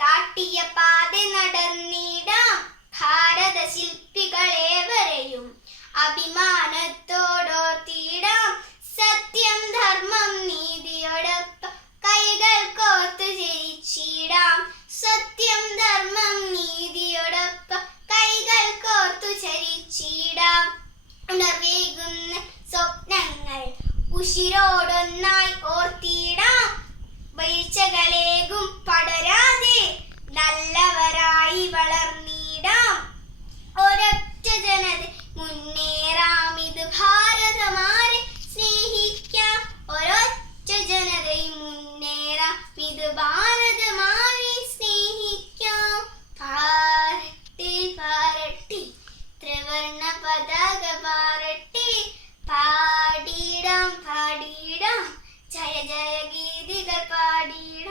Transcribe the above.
കാട്ടിയ പാത നടന്നിടാം. ഭാരത ശില്പികളേവരെയും അഭിമാനത്തോടോർത്തിയിടാം സത്യം ധർമ്മം നീതിയോടൊപ്പം കൈകൾ കോർത്തു ജയിച്ചിടാം. സത്യം ധർമ്മം നീതിയോടൊപ്പം കൈകൾ കോർത്തു ചരിച്ചിടാം. ഉണർവേകുന്ന സ്വപ്നങ്ങൾ ഉശിരോടൊന്നായി ഓർത്ത് ജയ ജയ ഗീതികൾ പാടിടാം